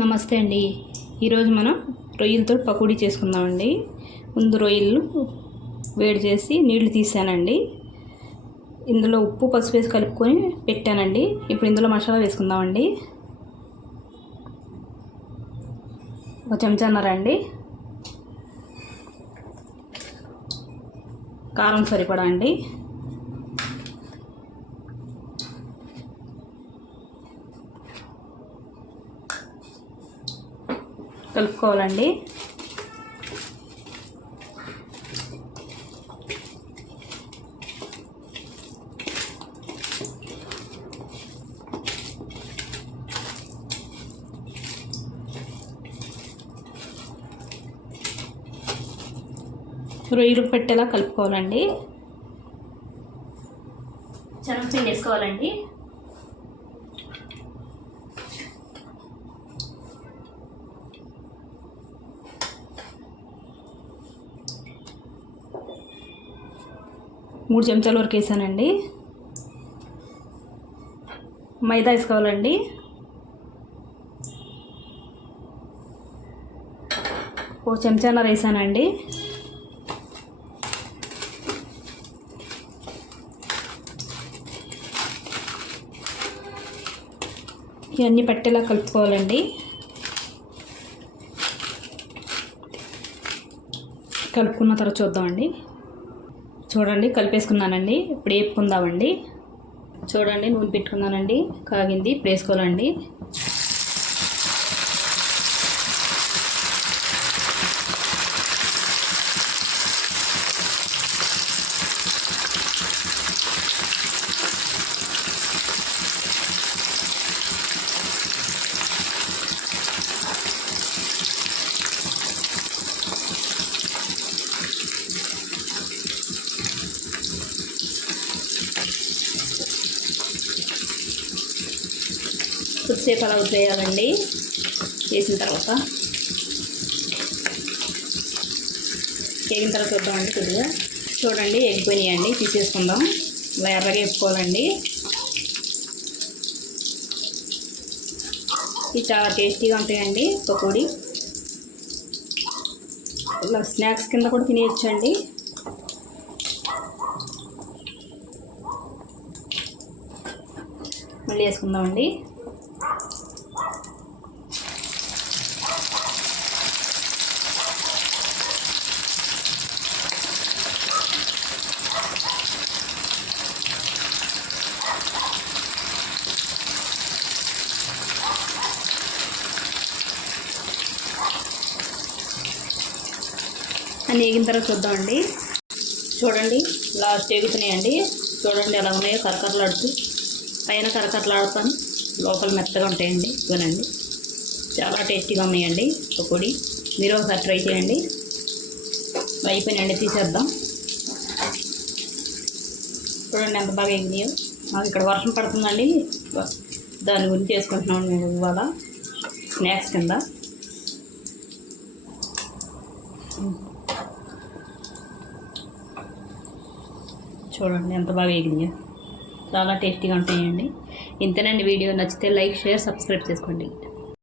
నమస్తే అండి. ఈరోజు మనం రొయ్యలతో పకోడీ చేసుకుందామండి. ముందు రొయ్యలు వేడి చేసి నీళ్లు తీసానండి. ఇందులో ఉప్పు పసుపు వేసి కలుపుకొని పెట్టానండి. ఇప్పుడు ఇందులో మసాలా వేసుకుందామండి. ఒక చెంచాన్నర అండి. కారం సరిపడా అండి. కలుపుకోవాలండి. రొయ్యలు పెట్టేలా కలుపుకోవాలండి. శనగపిండి వేసుకోవాలండి. మూడు చెంచాల వరకు వేసానండి. మైదా వేసుకోవాలండి. ఓ చెంచాన్నర వేసానండి. ఇవన్నీ పట్టేలా కలుపుకోవాలండి. కలుపుకున్న తర్వాత చూద్దామండి. చూడండి, కలిపేసుకున్నానండి. ఇప్పుడు వేపుకుందామండి. చూడండి, నూనె పెట్టుకున్నానండి, కాగింది. ఇప్పుడు వేసుకోవాలండి. కొద్దిసేపు అలా వదిలేయాలండి. వేసిన తర్వాత వేగిన తర్వాత చూద్దామండి. కొద్దిగా చూడండి, ఎగిపోయినాయండి. తీసేసుకుందాం. ఇలా ఎర్రగా వేపుకోవాలండి. ఇది చాలా టేస్టీగా ఉంటాయండి పకోడీ. ఇలా స్నాక్స్ కింద కూడా తినేయచ్చండి. మళ్ళీ వేసుకుందామండి. అన్నీ వేగిన తర్వాత చూద్దామండి. చూడండి, లాస్ట్ వేగుతున్నాయండి. చూడండి ఎలా ఉన్నాయో, కరకరలాడుతూ. పైన కరకరలాడుతాను, లోపల మెత్తగా ఉంటాయండి. ఇవనండి, చాలా టేస్టీగా ఉన్నాయండి పకోడీ. మీరు ఒకసారి ట్రై చేయండి. అయిపోయినాయండి, తీసేద్దాం. చూడండి ఎంత బాగా వేగినాయో. మాకు ఇక్కడ వర్షం పడుతుందండి, దాని గురించి చేసుకుంటున్నాం మేము ఇవాళ స్నాక్స్ కింద. చూడండి ఎంత బాగా వేగినాయో, చాలా టేస్టీగా ఉంటాయండి. ఇంతేనండి. వీడియో నచ్చితే లైక్, షేర్, సబ్స్క్రైబ్ చేసుకోండి.